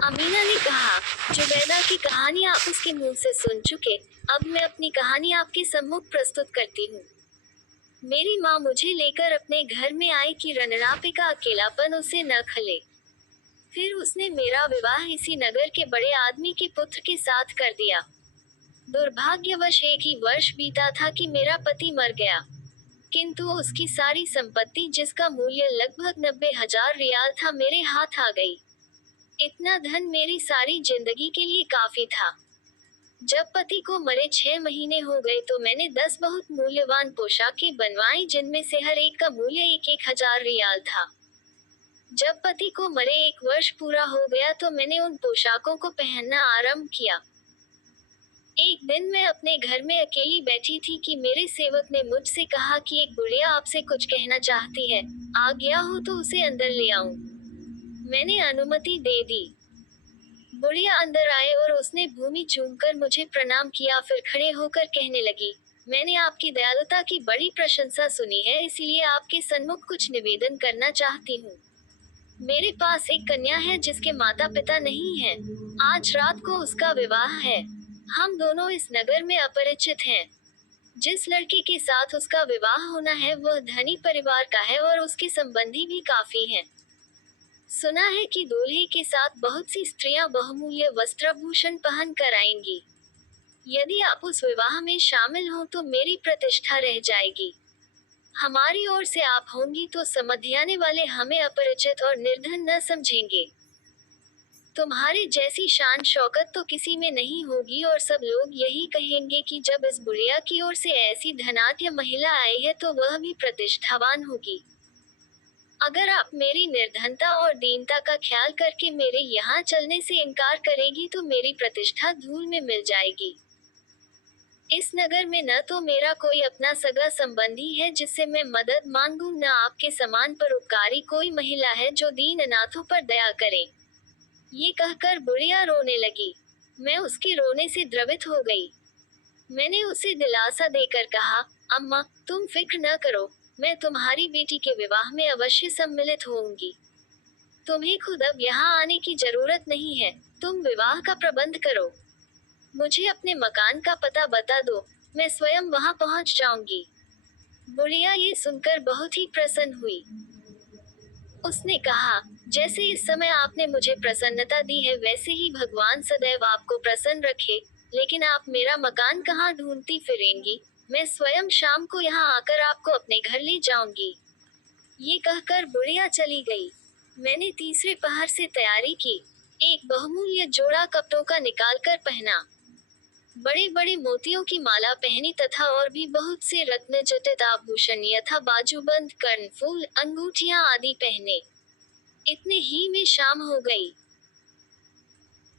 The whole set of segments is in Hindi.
अमीना ने कहा, जुबैदा की कहानी आप उसके मुंह से सुन चुके, अब मैं अपनी कहानी आपके सम्मुख प्रस्तुत करती हूँ। मेरी माँ मुझे लेकर अपने घर में आई कि रणरापे का अकेलापन उसे न खले। फिर उसने मेरा विवाह इसी नगर के बड़े आदमी के पुत्र के साथ कर दिया। दुर्भाग्यवश एक ही वर्ष बीता था कि मेरा पति मर गया, किंतु उसकी सारी संपत्ति जिसका मूल्य लगभग 90,000 रियाल था मेरे हाथ आ गई। इतना धन मेरी सारी जिंदगी के लिए काफी था। जब पति को मरे 6 महीने हो गए तो मैंने 10 बहुत मूल्यवान पोशाकें बनवाई जिनमें से हर एक का मूल्य 1,000 रियाल था। जब पति को मरे 1 वर्ष पूरा हो गया तो मैंने उन पोशाकों को पहनना आरंभ किया। एक दिन मैं अपने घर में अकेली बैठी थी कि मेरे सेवक ने मुझसे कहा कि एक बुढ़िया आपसे कुछ कहना चाहती है, आ गया हो तो उसे अंदर ले आऊं। मैंने अनुमति दे दी। बुढ़िया अंदर आए और उसने भूमि चूमकर मुझे प्रणाम किया, फिर खड़े होकर कहने लगी, मैंने आपकी दयालुता की बड़ी प्रशंसा सुनी है, इसलिए आपके सन्मुख कुछ निवेदन करना चाहती हूँ। मेरे पास एक कन्या है जिसके माता पिता नहीं हैं। आज रात को उसका विवाह है। हम दोनों इस नगर में अपरिचित हैं। जिस लड़के के साथ उसका विवाह होना है वह धनी परिवार का है और उसके संबंधी भी काफी हैं। सुना है कि दूल्हे के साथ बहुत सी स्त्रियां बहुमूल्य वस्त्रभूषण पहन कर आएंगी। यदि आप उस विवाह में शामिल हो तो मेरी प्रतिष्ठा रह जाएगी। हमारी ओर से आप होंगी तो समधियाने वाले हमें अपरिचित और निर्धन न समझेंगे। तुम्हारे जैसी शान शौकत तो किसी में नहीं होगी और सब लोग यही कहेंगे कि जब इस बुढ़िया की ओर से ऐसी धनाढ्य महिला आई है तो वह भी प्रतिष्ठावान होगी। अगर आप मेरी निर्धनता और दीनता का ख्याल करके मेरे यहाँ चलने से इनकार करेगी तो मेरी प्रतिष्ठा धूल में मिल जाएगी। इस नगर में न तो मेरा कोई अपना सगा संबंधी है जिससे मैं मदद मांगूं, न आपके समान परोपकारी कोई महिला है जो दीन अनाथों पर दया करे। ये कहकर बुढ़िया रोने लगी। मैं उसके रोने से द्रवित हो गई। मैंने उसे दिलासा देकर कहा, अम्मा, तुम फिक्र न करो, मैं तुम्हारी बेटी के विवाह में अवश्य सम्मिलित होऊंगी। तुम्हें खुद अब यहाँ आने की जरूरत नहीं है, तुम विवाह का प्रबंध करो। मुझे अपने मकान का पता बता दो, मैं स्वयं वहाँ पहुँच जाऊंगी। बुढ़िया ये सुनकर बहुत ही प्रसन्न हुई। उसने कहा, जैसे इस समय आपने मुझे प्रसन्नता दी है वैसे ही भगवान सदैव आपको प्रसन्न रखे, लेकिन आप मेरा मकान कहाँ ढूंढती फिरेंगी? मैं स्वयं शाम को यहाँ आकर आपको अपने घर ले जाऊंगी। ये कहकर बुढ़िया चली गई। मैंने तीसरे पहर से तैयारी की। एक बहुमूल्य जोड़ा कपड़ों का निकालकर पहना, बड़े बड़े मोतियों की माला पहनी तथा और भी बहुत से रत्न जटित आभूषण यथा बाजूबंद, कर्णफूल, अंगूठियां आदि पहने। इतने ही में शाम हो गई।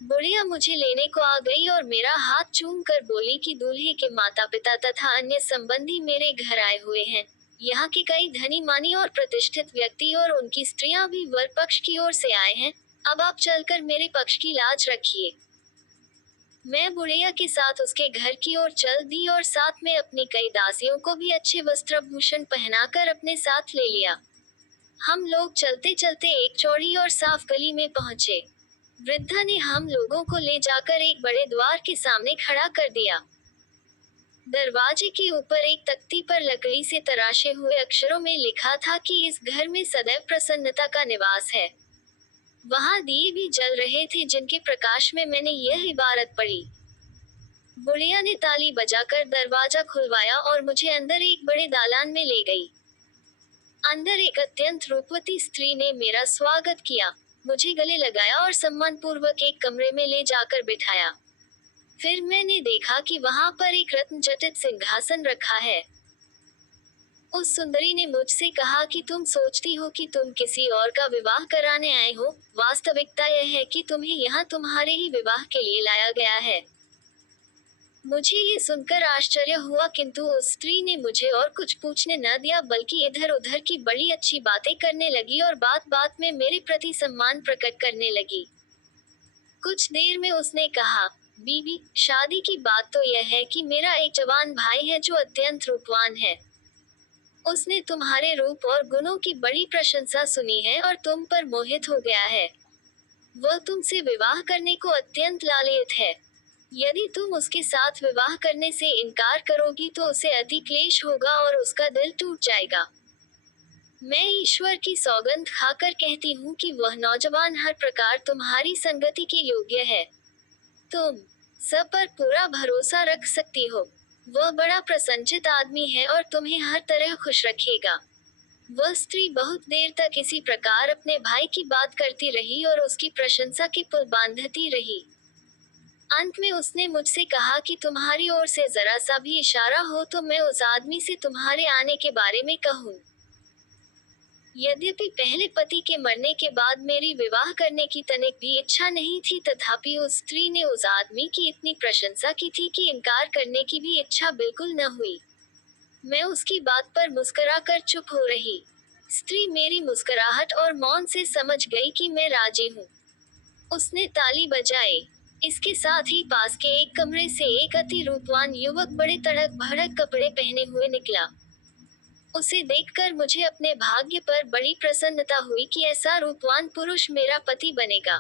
बुढ़िया मुझे लेने को आ गई और मेरा हाथ चूम कर बोली कि दूल्हे के माता पिता तथा अन्य संबंधी मेरे घर आए हुए हैं। यहाँ के कई धनी मानी और प्रतिष्ठित व्यक्ति और उनकी स्त्रियां भी वर पक्ष की ओर से आए हैं। अब आप चलकर मेरे पक्ष की लाज रखिए। मैं बुढ़िया के साथ उसके घर की ओर चल दी और साथ में अपनी कई दासियों को भी अच्छे वस्त्रभूषण पहनाकर अपने साथ ले लिया। हम लोग चलते चलते एक चौड़ी और साफ गली में पहुंचे। वृद्धा ने हम लोगों को ले जाकर एक बड़े द्वार के सामने खड़ा कर दिया। दरवाजे के ऊपर एक तख्ती पर लकड़ी से तराशे हुए अक्षरों में लिखा था कि इस घर में सदैव प्रसन्नता का निवास है। वहां दिए भी जल रहे थे जिनके प्रकाश में मैंने यह इबारत पढ़ी। बुढ़िया ने ताली बजाकर दरवाजा खुलवाया और मुझे अंदर एक बड़े दालान में ले गई। अंदर एक अत्यंत रूपवती स्त्री ने मेरा स्वागत किया, मुझे गले लगाया और सम्मानपूर्वक एक कमरे में ले जाकर बिठाया। फिर मैंने देखा कि वहां पर एक रत्न जटित सिंहासन रखा है। उस सुंदरी ने मुझसे कहा कि तुम सोचती हो कि तुम किसी और का विवाह कराने आए हो, वास्तविकता यह है कि तुम्हें यहाँ तुम्हारे ही विवाह के लिए लाया गया है। मुझे ये सुनकर आश्चर्य हुआ, किंतु उस स्त्री ने मुझे और कुछ पूछने न दिया बल्कि इधर उधर की बड़ी अच्छी बातें करने लगी और बात बात में मेरे प्रति सम्मान प्रकट करने लगी। कुछ देर में उसने कहा, बीबी, शादी की बात तो यह है कि मेरा एक जवान भाई है जो अत्यंत रूपवान है। उसने तुम्हारे रूप और गुणों की बड़ी प्रशंसा सुनी है और तुम पर मोहित हो गया है। वह तुमसे विवाह करने को अत्यंत लालयित है। यदि तुम उसके साथ विवाह करने से इनकार करोगी तो उसे अति क्लेश होगा और उसका दिल टूट जाएगा। मैं ईश्वर की सौगंध खाकर कहती हूँ कि वह नौजवान हर प्रकार तुम्हारी संगति के योग्य है। तुम सब पर पूरा भरोसा रख सकती हो। वह बड़ा प्रसन्नचित आदमी है और तुम्हें हर तरह खुश रखेगा। वह स्त्री बहुत देर तक इसी प्रकार अपने भाई की बात करती रही और उसकी प्रशंसा के पुल बांधती रही। अंत में उसने मुझसे कहा कि तुम्हारी ओर से जरा सा भी इशारा हो तो मैं उस आदमी से तुम्हारे आने के बारे में कहूँ। यद्यपि पहले पति के मरने के बाद मेरी विवाह करने की तनिक भी इच्छा नहीं थी, तथापि उस स्त्री ने उस आदमी की इतनी प्रशंसा की थी कि इनकार करने की भी इच्छा बिल्कुल न हुई। मैं उसकी बात पर मुस्कुराकर चुप हो रही। स्त्री मेरी मुस्कुराहट और मौन से समझ गई कि मैं राजी हूँ। उसने ताली बजाई। इसके साथ ही पास के एक कमरे से एक अति रूपवान युवक बड़े तड़क भड़क कपड़े पहने हुए निकला। उसे देखकर मुझे अपने भाग्य पर बड़ी प्रसन्नता हुई कि ऐसा रूपवान पुरुष मेरा पति बनेगा।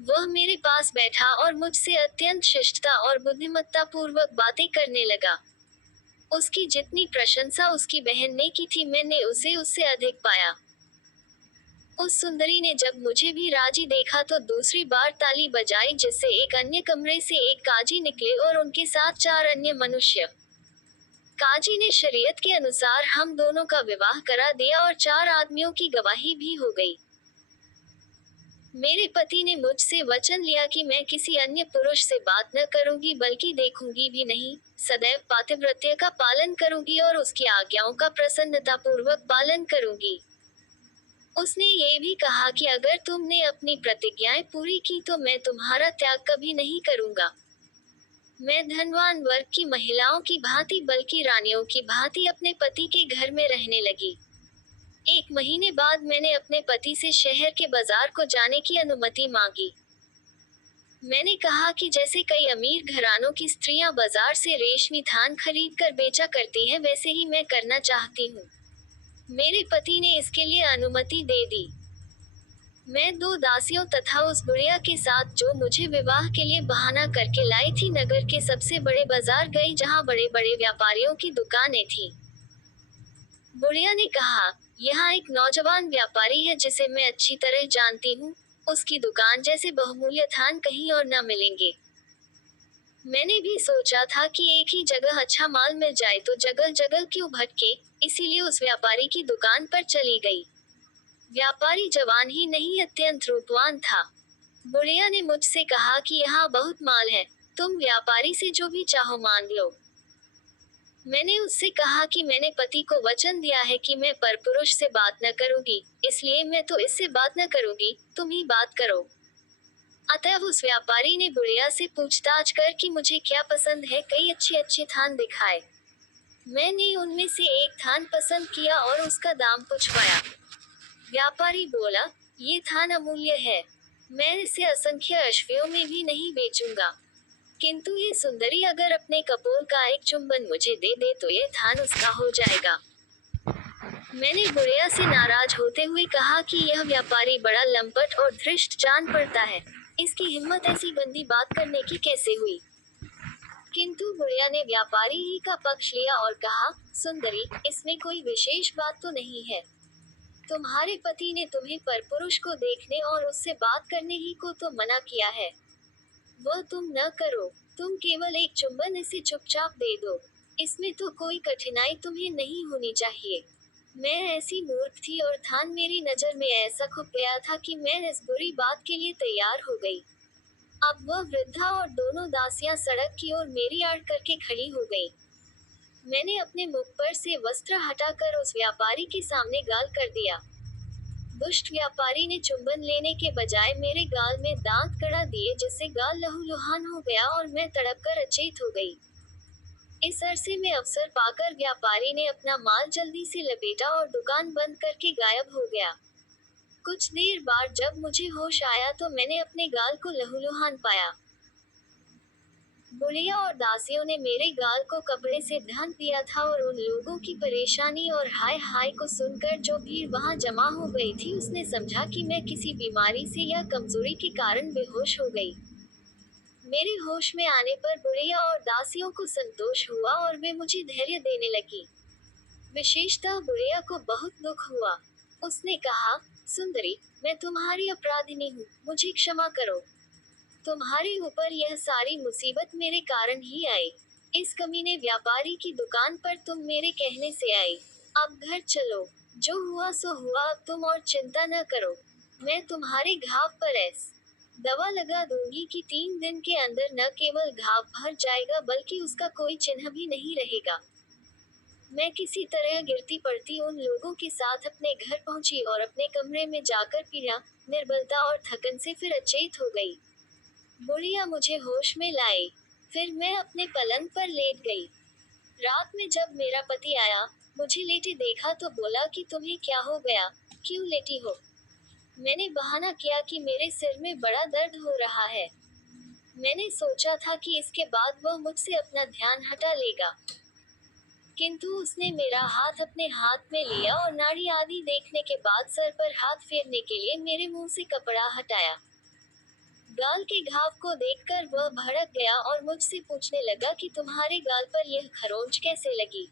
वह मेरे पास बैठा और मुझसे अत्यंत शिष्टता और बुद्धिमत्ता पूर्वक बातें करने लगा। उसकी जितनी प्रशंसा उसकी बहन ने की थी, मैंने उसे उससे अधिक पाया। उस सुंदरी ने जब मुझे भी राजी देखा तो दूसरी बार ताली बजाई, जिससे एक अन्य कमरे से एक काजी निकले और उनके साथ 4 अन्य मनुष्य। काजी ने शरीयत के अनुसार हम दोनों का विवाह करा दिया और 4 आदमियों की गवाही भी हो गई। मेरे पति ने मुझसे वचन लिया कि मैं किसी अन्य पुरुष से बात न करूंगी, बल्कि देखूंगी भी नहीं, सदैव पातिव्रत्य का पालन करूंगी और उसकी आज्ञाओं का प्रसन्नता पूर्वक पालन करूंगी। उसने ये भी कहा कि अगर तुमने अपनी प्रतिज्ञाएं पूरी की तो मैं तुम्हारा त्याग कभी नहीं करूंगा। मैं धनवान वर्ग की महिलाओं की भांति, बल्कि रानियों की भांति अपने पति के घर में रहने लगी। 1 महीने बाद मैंने अपने पति से शहर के बाजार को जाने की अनुमति मांगी। मैंने कहा कि जैसे कई अमीर घरानों की स्त्रियां बाजार से रेशमी थान खरीद कर बेचा करती हैं, वैसे ही मैं करना चाहती हूँ। मेरे पति ने इसके लिए अनुमति दे दी। मैं 2 दासियों तथा उस बुढ़िया के साथ, जो मुझे विवाह के लिए बहाना करके लाई थी, नगर के सबसे बड़े बाजार गई, जहाँ बड़े बड़े व्यापारियों की दुकानें थीं। बुढ़िया ने कहा, यहाँ एक नौजवान व्यापारी है जिसे मैं अच्छी तरह जानती हूँ। उसकी दुकान जैसे बहुमूल्य थान कहीं और न मिलेंगे। मैंने भी सोचा था कि एक ही जगह अच्छा माल मिल जाए तो जगह जगह क्यों भटके, इसीलिए उस व्यापारी की दुकान पर चली गई। व्यापारी जवान ही नहीं, अत्यंत रूपवान था। बुढ़िया ने मुझसे कहा कि यहाँ बहुत माल है, तुम व्यापारी से जो भी चाहो मांग लो। मैंने उससे कहा कि मैंने पति को वचन दिया है कि मैं परपुरुष से बात न करूंगी, इसलिए मैं तो इससे बात न करूंगी, तुम ही बात करो। अतः उस व्यापारी ने बुढ़िया से पूछताछ कर कि मुझे क्या पसंद है, कई अच्छे अच्छे थान दिखाए। मैंने उनमें से एक थान पसंद किया और उसका दाम पूछवाया। व्यापारी बोला, ये थान अमूल्य है, मैं इसे असंख्य अश्वियों में भी नहीं बेचूंगा, किंतु ये सुंदरी अगर अपने कपोल का एक चुंबन मुझे दे दे तो ये थान उसका हो जाएगा। मैंने बुढ़िया से नाराज होते हुए कहा कि यह व्यापारी बड़ा लंपट और धृष्ट जान पड़ता है, इसकी हिम्मत ऐसी गंदी बात करने की कैसे हुई। किंतु बुढ़िया ने व्यापारी ही का पक्ष लिया और कहा, सुंदरी, इसमें कोई विशेष बात तो नहीं है। तुम्हारे पति ने तुम्हें परपुरुष को देखने और उससे बात करने ही को तो मना किया है। वह तुम न करो, तुम केवल एक चुंबन इसे चुपचाप दे दो, इसमें तो कोई कठिनाई तुम्हें नहीं होनी चाहिए। मैं ऐसी मूर्ख थी और थान मेरी नजर में ऐसा खुप गया था कि मैं इस बुरी बात के लिए तैयार हो गई। अब वह वृद्धा और दोनों दासियां सड़क की ओर मेरी आड़ करके खड़ी हो गई। मैंने अपने मुख पर से वस्त्र हटाकर उस व्यापारी के सामने गाल कर दिया। दुष्ट व्यापारी ने चुंबन लेने के बजाय मेरे गाल में दांत गड़ा दिए, जिससे गाल लहूलुहान हो गया और मैं तड़प कर अचेत हो गई। इस अरसे में अवसर पाकर व्यापारी ने अपना माल जल्दी से लपेटा और दुकान बंद करके गायब हो गया। कुछ देर बाद जब मुझे होश आया तो मैंने अपने गाल को लहूलुहान पाया। बुढ़िया और दासियों ने मेरे गाल को कपड़े से ढांक दिया था और उन लोगों की परेशानी और हाय हाय को सुनकर जो भीड़ वहां जमा हो गई थी, उसने समझा कि मैं किसी बीमारी से या कमजोरी के कारण बेहोश हो गई। मेरे होश में आने पर बुढ़िया और दासियों को संतोष हुआ और वे मुझे धैर्य देने लगी। विशेषतः बुढ़िया को बहुत दुख हुआ। उसने कहा, सुंदरी, मैं तुम्हारी अपराधिनी हूँ, मुझे क्षमा करो। तुम्हारे ऊपर यह सारी मुसीबत मेरे कारण ही आई। इस कमीने व्यापारी की दुकान पर तुम मेरे कहने से आई। अब घर चलो। जो हुआ सो हुआ, अब तुम और चिंता न करो। मैं तुम्हारे घाव पर दवा लगा दूंगी कि 3 दिन के अंदर न केवल घाव भर जाएगा बल्कि उसका कोई चिन्ह भी नहीं रहेगा। मैं किसी तरह गिरती पड़ती उन लोगों के साथ अपने घर पहुंची और अपने कमरे में जाकर पीड़ा, निर्बलता और थकन से फिर अचेत हो गई। बुढ़िया मुझे होश में लाई। फिर मैं अपने पलंग पर लेट गई। रात में जब मेरा पति आया, मुझे लेटे देखा तो बोला कि तुम्हें क्या हो गया, क्यों लेटी हो? मैंने बहाना किया कि मेरे सिर में बड़ा दर्द हो रहा है। मैंने सोचा था कि इसके बाद वह मुझसे अपना ध्यान हटा लेगा, किंतु उसने मेरा हाथ अपने हाथ में लिया और नाड़ी आदि देखने के बाद सर पर हाथ फेरने के लिए मेरे मुंह से कपड़ा हटाया। गाल के घाव को देखकर वह भड़क गया और मुझसे पूछने लगा कि तुम्हारे गाल पर यह खरोंच कैसे लगी।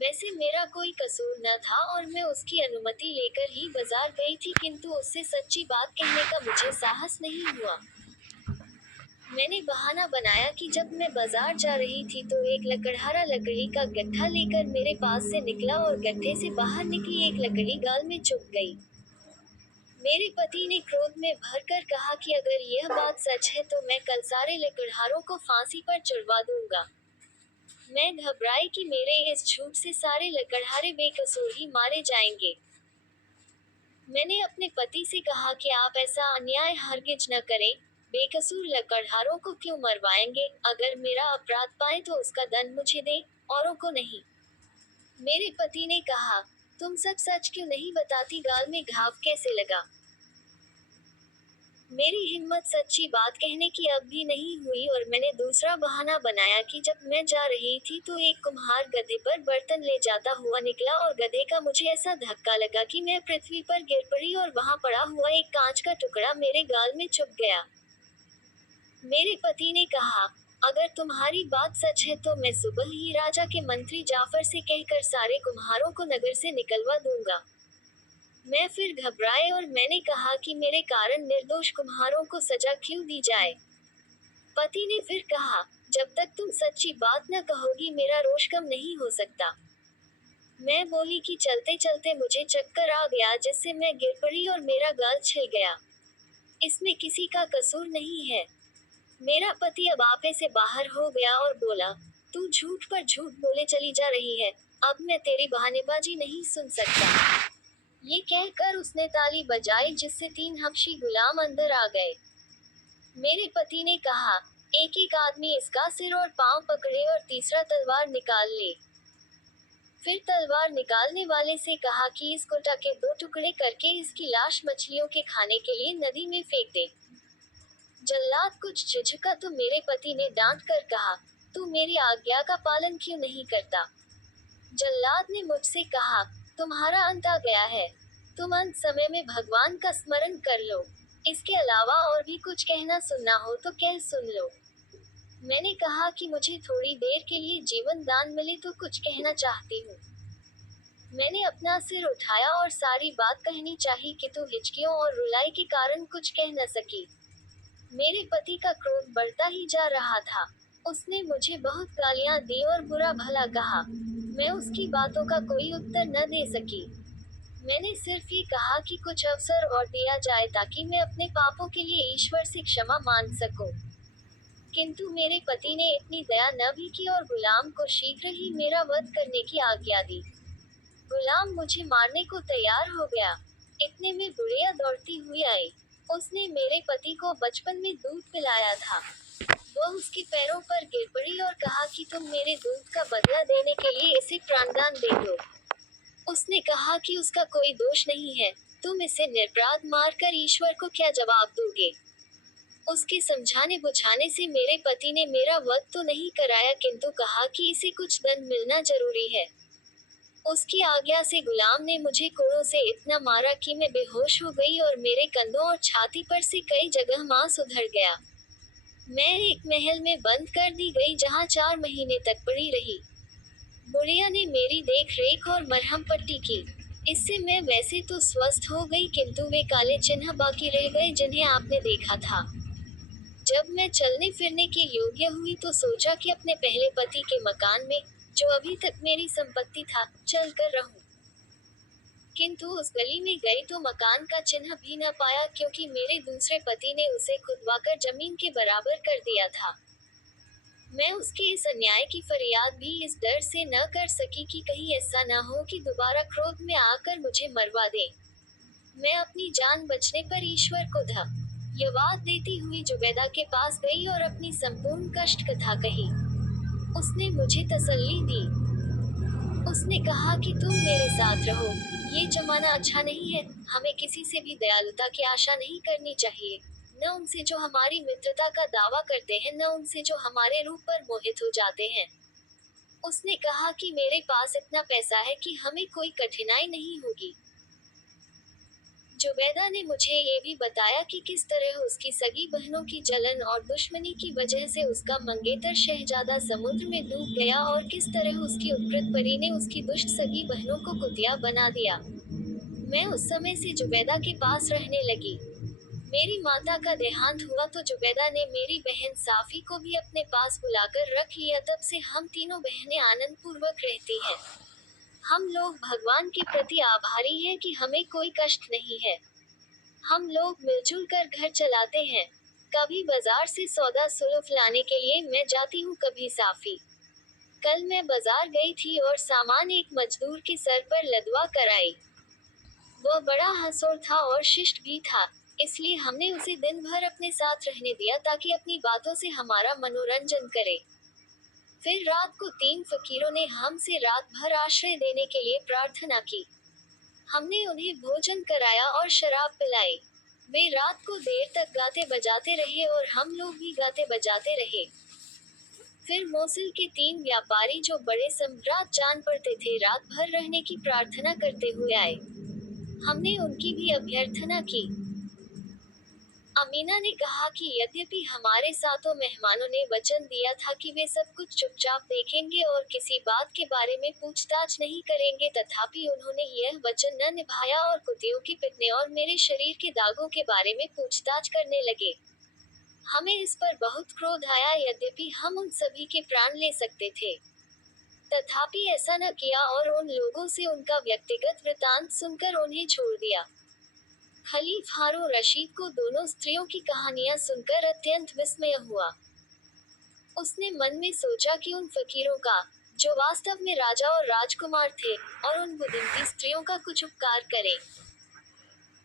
वैसे मेरा कोई कसूर न था और मैं उसकी अनुमति लेकर ही बाजार गई थी, किंतु उससे सच्ची बात कहने का मुझे साहस नहीं हुआ। मैंने बहाना बनाया कि जब मैं बाजार जा रही थी तो एक लकड़हारा लकड़ी का गट्ठा लेकर मेरे पास से निकला और गट्ठे से बाहर निकली एक लकड़ी गाल में चुभ गई। मेरे पति ने क्रोध में भरकर कहा कि अगर यह बात सच है तो मैं कल सारे लकड़हारों को फांसी पर चढ़वा दूंगा। मैं घबराई कि मेरे इस झूठ से सारे लकड़हारे बेकसूर ही मारे जाएंगे। मैंने अपने पति से कहा कि आप ऐसा अन्याय हरगिज न करें, बेकसूर लकड़हारों को क्यों मरवाएंगे? अगर मेरा अपराध पाए तो उसका दंड मुझे दें, औरों को नहीं। मेरे पति ने कहा, तुम सच सच क्यों नहीं बताती, गाल में घाव कैसे लगा? मेरी हिम्मत सच्ची बात कहने की अब भी नहीं हुई और मैंने दूसरा बहाना बनाया कि जब मैं जा रही थी तो एक कुम्हार गधे पर बर्तन ले जाता हुआ निकला और गधे का मुझे ऐसा धक्का लगा कि मैं पृथ्वी पर गिर पड़ी और वहां पड़ा हुआ एक कांच का टुकड़ा मेरे गाल में चुभ गया। मेरे पति ने कहा, अगर तुम्हारी बात सच है तो मैं सुबह ही राजा के मंत्री जाफर से कहकर सारे कुम्हारों को नगर से निकलवा दूंगा। मैं फिर घबराए और मैंने कहा कि मेरे कारण निर्दोष कुम्हारों को सजा क्यों दी जाए। पति ने फिर कहा, जब तक तुम सच्ची बात न कहोगी मेरा रोष कम नहीं हो सकता। मैं बोली कि चलते चलते मुझे चक्कर आ गया जिससे मैं गिर पड़ी और मेरा गाल छिल गया। इसमें किसी का कसूर नहीं है। मेरा पति अब आपे से बाहर हो गया और बोला, तू झूठ पर झूठ बोले चली जा रही है, अब मैं तेरी बहानेबाजी नहीं सुन सकता। ये कहकर उसने ताली बजाई जिससे 3 हबशी गुलाम अंदर आ गए। मेरे पति ने कहा, एक एक आदमी इसका सिर और पांव पकड़े और तीसरा तलवार निकाल ले। फिर तलवार निकालने वाले से कहा कि इस कोटा के 2 टुकड़े करके इसकी लाश मछलियों के खाने के लिए नदी में फेंक दे। जल्लाद कुछ झिझका तो मेरे पति ने डांट कर कहा, तू मेरी आज्ञा का पालन क्यों नहीं करता? जल्लाद ने मुझसे कहा, तुम्हारा अंत आ गया है, तुम अंत समय में भगवान का स्मरण कर लो। इसके अलावा और भी कुछ कहना सुनना हो तो कह सुन लो। मैंने कहा कि मुझे थोड़ी देर के लिए जीवन दान मिले तो कुछ कहना चाहती हूँ। मैंने अपना सिर उठाया और सारी बात कहनी चाही कि तू हिचकियों और रुलाई के कारण कुछ कह न सकी। मेरे पति का क्रोध बढ़ता ही जा रहा था। उसने मुझे बहुत गालियां दी और बुरा भला कहा। मैं उसकी बातों का कोई उत्तर न दे सकी। मैंने सिर्फ ये कहा कि कुछ अवसर और दिया जाए ताकि मैं अपने पापों के लिए ईश्वर से क्षमा मांग सकूं। किंतु मेरे पति ने इतनी दया न भी की और गुलाम को शीघ्र ही मेरा वध करने की आज्ञा दी। गुलाम मुझे मारने को तैयार हो गया। इतने में बुढ़िया दौड़ती हुई आई। उसने मेरे पति को बचपन में दूध पिलाया था। वह उसके पैरों पर गिर पड़ी और कहा कि तुम मेरे दूध का बदला देने के लिए इसे प्राणदान दे दो। उसने कहा कि उसका कोई दोष नहीं है, तुम इसे निर्पराध मारकर ईश्वर को क्या जवाब दोगे? उसके समझाने बुझाने से मेरे पति ने मेरा वध तो नहीं कराया किंतु कहा कि इसे कुछ दंड मिलना जरूरी है। उसकी आज्ञा से गुलाम ने मुझे कोड़ों से इतना मारा कि मैं बेहोश हो गई और मेरे कंधों और छाती पर से कई जगह मांस उधड़ गया। मैं एक महल में बंद कर दी गई जहां 4 महीने तक पड़ी रही। बुढ़िया ने मेरी देख रेख और मरहम पट्टी की। इससे मैं वैसे तो स्वस्थ हो गई किंतु वे काले चिन्ह बाकी रह गए जिन्हें आपने देखा था। जब मैं चलने फिरने के योग्य हुई तो सोचा कि अपने पहले पति के मकान में, जो अभी तक मेरी संपत्ति था, चल कर रहूं। किंतु उस गली में गई तो मकान का चिन्ह भी न पाया क्योंकि मेरे दूसरे पति ने उसे खुदवाकर जमीन के बराबर कर दिया था। मैं उसके इस अन्याय की फरियाद भी इस डर से न कर सकी कि कहीं ऐसा न हो कि दोबारा क्रोध में आकर मुझे मरवा दे। मैं अपनी जान बचने पर ईश्वर को धन्यवाद देती हुई जुबैदा के पास गई और अपनी संपूर्ण कष्ट कथा कही। उसने मुझे तसल्ली दी। उसने कहा कि तुम मेरे साथ रहो। ये जमाना अच्छा नहीं है, हमें किसी से भी दयालुता की आशा नहीं करनी चाहिए। न उनसे जो हमारी मित्रता का दावा करते हैं न उनसे जो हमारे रूप पर मोहित हो जाते हैं। उसने कहा कि मेरे पास इतना पैसा है कि हमें कोई कठिनाई नहीं होगी। जुबैदा ने मुझे ये भी बताया कि किस तरह उसकी सगी बहनों की जलन और दुश्मनी की वजह से उसका मंगेतर शहजादा समुद्र में डूब गया और किस तरह उसकी उपकृत परी ने उसकी दुष्ट सगी बहनों को कुतिया बना दिया। मैं उस समय से जुबैदा के पास रहने लगी। मेरी माता का देहांत हुआ तो जुबैदा ने मेरी बहन साफी को भी अपने पास बुलाकर रख लिया। तब से हम तीनों बहनें आनंद पूर्वक रहती हैं। हम लोग भगवान के प्रति आभारी हैं कि हमें कोई कष्ट नहीं है। हम लोग मिलजुल कर घर चलाते हैं। कभी बाजार से सौदा सुलफ लाने के लिए मैं जाती हूँ, कभी साफी। कल मैं बाजार गई थी और सामान एक मजदूर के सर पर लदवा कर आई। वह बड़ा हंसोर था और शिष्ट भी था, इसलिए हमने उसे दिन भर अपने साथ रहने दिया ताकि अपनी बातों से हमारा मनोरंजन करे। फिर रात को 3 फकीरों ने हमसे रात भर आश्रय देने के लिए प्रार्थना की। हमने उन्हें भोजन कराया और शराब पिलाई। वे रात को देर तक गाते बजाते रहे और हम लोग भी गाते बजाते रहे। फिर मोसिल के 3 व्यापारी जो बड़े सम्राट जान पड़ते थे रात भर रहने की प्रार्थना करते हुए आए। हमने उनकी भी अभ्यर्थना की। अमीना ने कहा कि यद्यपि हमारे सातों मेहमानों ने वचन दिया था कि वे सब कुछ चुपचाप देखेंगे और किसी बात के बारे में पूछताछ नहीं करेंगे, तथापि उन्होंने यह वचन न निभाया और कुतियों के पिटने और मेरे शरीर के दागों के बारे में पूछताछ करने लगे। हमें इस पर बहुत क्रोध आया, यद्यपि हम उन सभी के प्राण ले सकते थे। तथापि ऐसा न किया और उन लोगों से उनका व्यक्तिगत वृतांत सुनकर उन्हें छोड़ दिया। खलीफ हारून रशीद को दोनों स्त्रियों की कहानियां सुनकर अत्यंत विस्मय हुआ। उसने मन में सोचा कि उन फकीरों का, जो वास्तव में राजा और राजकुमार थे, और उन बुद्धिमती स्त्रियों का कुछ उपकार करे।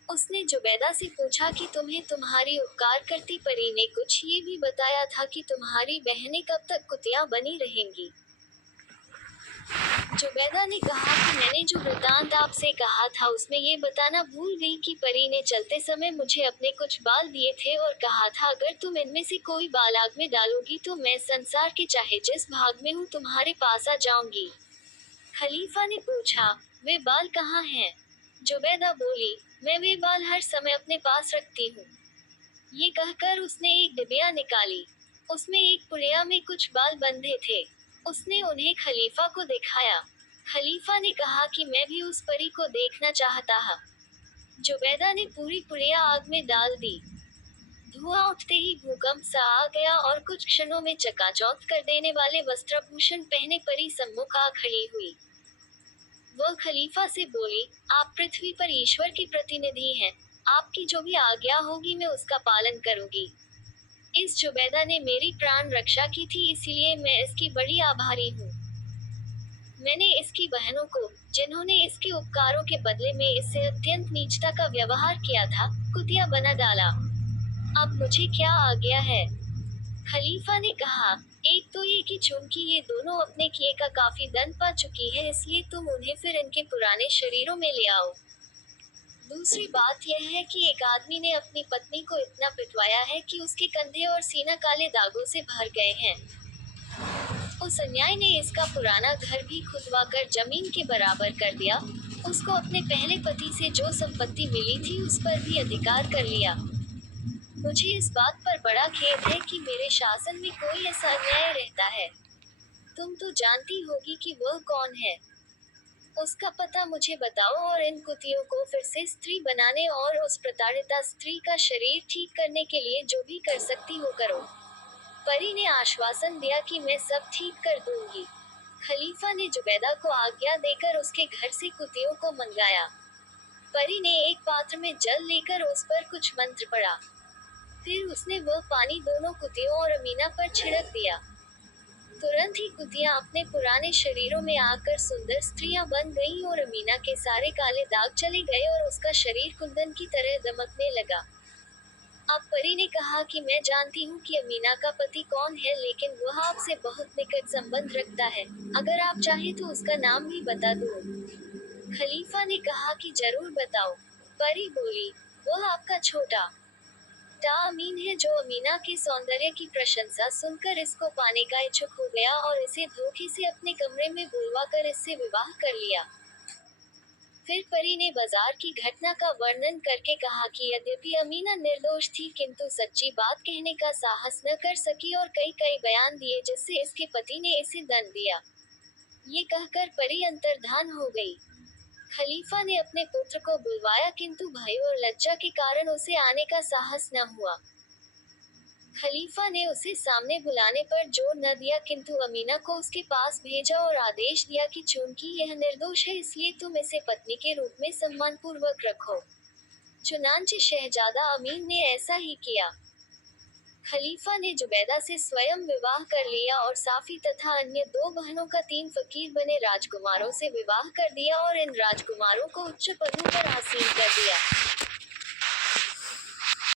उसने जुबैदा से पूछा कि तुम्हें तुम्हारी उपकार करती परी ने कुछ ये भी बताया था कि तुम्हारी बहनें कब तक कुतिया बनी रहेंगी। जुबैदा ने कहा कि मैंने जो वृतांत आपसे कहा था उसमें ये बताना भूल गई कि परी ने चलते समय मुझे अपने कुछ बाल दिए थे और कहा था अगर तुम इनमें से कोई बाल आग में डालोगी तो मैं संसार के चाहे जिस भाग में हूँ तुम्हारे पास आ जाऊंगी। खलीफा ने पूछा, वे बाल कहाँ हैं? जुबैदा बोली, मैं वे बाल हर समय अपने पास रखती हूँ। ये कहकर उसने एक डिबिया निकाली। उसमें एक पुड़िया में कुछ बाल बंधे थे। उसने उन्हें खलीफा को दिखाया। खलीफा ने कहा कि मैं भी उस परी को देखना चाहता हा। जुबैदा ने पूरी पुड़िया आग में डाल दी। धुआं उठते ही भूकंप सा आ गया और कुछ क्षणों में चकाचौंध कर देने वाले वस्त्रभूषण पहने परी सम्मुख आ खड़ी हुई। वह खलीफा से बोली, आप पृथ्वी पर ईश्वर के प्रतिनिधि हैं, आपकी जो भी आज्ञा होगी मैं उसका पालन करूंगी। इस जुबैदा ने मेरी प्राण रक्षा की थी, इसीलिए मैं इसकी बड़ी आभारी हूँ। मैंने इसकी बहनों को, जिन्होंने इसके उपकारों के बदले में इससे अत्यंत नीचता का व्यवहार किया था, कुतिया बना डाला। अब मुझे क्या आज्ञा है? खलीफा ने कहा, एक तो ये कि चूंकि ये दोनों अपने किए का काफी दंड पा चुकी है, इसलिए तुम उन्हें फिर इनके पुराने शरीरों में ले आओ। दूसरी बात यह है कि एक आदमी ने अपनी पत्नी को इतना पिटवाया है कि उसके कंधे और सीना काले दागों से भर गए हैं। उस अन्याय ने इसका पुराना घर भी खुदवाकर जमीन के बराबर कर दिया। उसको अपने पहले पति से जो संपत्ति मिली थी उस पर भी अधिकार कर लिया। मुझे इस बात पर बड़ा खेद है कि मेरे शासन में कोई ऐसा अन्याय रहता है। तुम तो जानती होगी कि वह कौन है। उसका पता मुझे बताओ और इन कुतियों को फिर से स्त्री बनाने और उस प्रताड़िता स्त्री का शरीर ठीक करने के लिए जो भी कर सकती हो करो। परी ने आश्वासन दिया कि मैं सब ठीक कर दूंगी। खलीफा ने जुबैदा को आज्ञा देकर उसके घर से कुतियों को मंगाया। परी ने एक पात्र में जल लेकर उस पर कुछ मंत्र पढ़ा। फिर उसने वह पानी दोनों कुतियों और अमीना पर छिड़क दिया। तुरंत ही कुतियां अपने पुराने शरीरों में आकर सुंदर स्त्रियां बन गईं और अमीना के सारे काले दाग चले गए और उसका शरीर कुंदन की तरह दमकने लगा। अब परी ने कहा कि मैं जानती हूँ कि अमीना का पति कौन है, लेकिन वह आपसे बहुत निकट संबंध रखता है। अगर आप चाहे तो उसका नाम भी बता दूँ। खलीफा ने कहा कि जरूर बताओ। परी बोली, वह आपका छोटा टा अमीन है जो अमीना के सौंदर्य की प्रशंसा सुनकर इसको पाने का इच्छुक हो गया और इसे धोखे से अपने कमरे में बुलवा कर इससे विवाह कर लिया। फिर परी ने बाजार की घटना का वर्णन करके कहा कि यद्यपि अमीना निर्दोष थी किंतु सच्ची बात कहने का साहस न कर सकी और कई कई बयान दिए जिससे इसके पति ने इसे दंड दिया। ये कहकर परी अंतर्धान हो गई। खलीफा ने अपने पुत्र को बुलवाया किंतु भय और लज्जा के कारण उसे आने का साहस न हुआ। खलीफा ने उसे सामने बुलाने पर जोर न दिया किंतु अमीना को उसके पास भेजा और आदेश दिया कि चूंकि यह निर्दोष है इसलिए तुम इसे पत्नी के रूप में सम्मानपूर्वक रखो। चुनांचे शहजादा अमीन ने ऐसा ही किया। खलीफा ने जुबैदा से स्वयं विवाह कर लिया और साफी तथा अन्य दो बहनों का 3 फकीर बने राजकुमारों से विवाह कर दिया और इन राजकुमारों को उच्च पदों पर आसीन कर दिया।